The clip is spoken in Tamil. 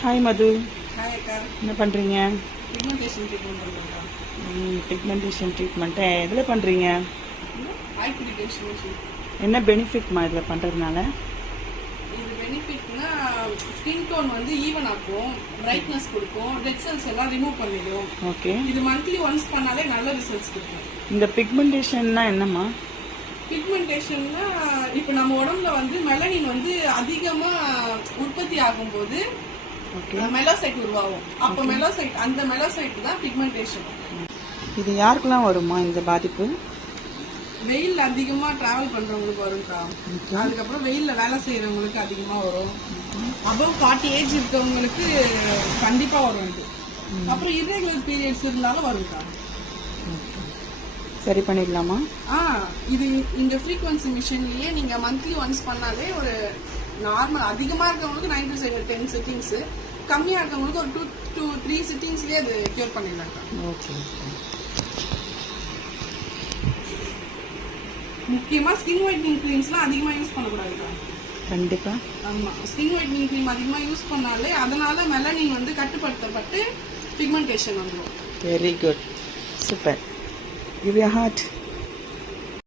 ஹாய் மது, ஹாய் அக்கா. என்ன பண்ணுறீங்க? Pigmentation treatment பண்ணுறேன்க்கா. பிக்மெண்டேஷன் ட்ரீட்மெண்ட்டை எதில் பண்ணுறீங்க? ஐ பிரிகேஷன். என்ன பெனிஃபிட்மா இதில் பண்ணுறதுனால? இது பெனிஃபிட்னா ஸ்கின் டோன் வந்து ஈவன் ஆக்கும், பிரைட்னஸ் கொடுக்கும், டெட் செல்ஸ் எல்லாம் ரிமூவ் பண்ணிடும். ஓகே. இது மந்த்லி ஒன்ஸ் பண்ணாலே நல்ல ரிசல்ட்ஸ் கொடுக்கும். இந்த பிக்மெண்டேஷன்னா என்னம்மா? பிக்மெண்டேஷன்னா இப்போ நம்ம உடம்புல வந்து மெலனின் வந்து அதிகமாக உற்பத்தி ஆகும்போது மெலோசைட் உருவாகும். அப்போ மெலோசைட், அந்த மெலோசைட் தான் பிக்மெண்டேஷன். இது யாருக்கெல்லாம் வருமா இந்த பாதிப்பு? வெயில் அதிகமா டிராவல் பண்றவங்களுக்கு வரும்க்கா. அதுக்கப்புறம் வெயில்ல வேலை செய்யறவங்களுக்கு அதிகமா வரும். அபவ் 40 ஏஜ் இருக்கவங்களுக்கு கண்டிப்பா வரும் இது. அப்புறம் இர்ரெகுலர் பீரியட்ஸ் இருந்தாலும் வரும்க்கா. சரி பண்ணிடலாமா? இது இந்த ஃப்ரீக்வன்சி மிஷின்லயே நீங்க மந்த்லி ஒன்ஸ் பண்ணாலே ஒரு நார்மல், அதிகமா இருக்கவங்களுக்கு 9 to 10 சிட்டிங்ஸ், கம்மியா இருக்கவங்களுக்கு ஒரு 2 to 3 சிட்டிங்ஸ்லயே அது கியூர் பண்ணிடலாம்க்கா. ஓகே. முக்கியமா ஸ்கின் ஒயிட்னிங் கிரீம்ஸ்லாம் அதிகமா யூஸ் பண்ணக்கூடாதுக்கா. கண்டிப்பா. ஆமா, ஸ்கின் ஒயிட்னிங் கிரீம் அதிகமா யூஸ் பண்ணாலே அதனால மெலனின் வந்து கட்டுப்படுத்தப்பட்டு பிக்மெண்டேஷன் வந்துடும். Very good, super. Give you heart.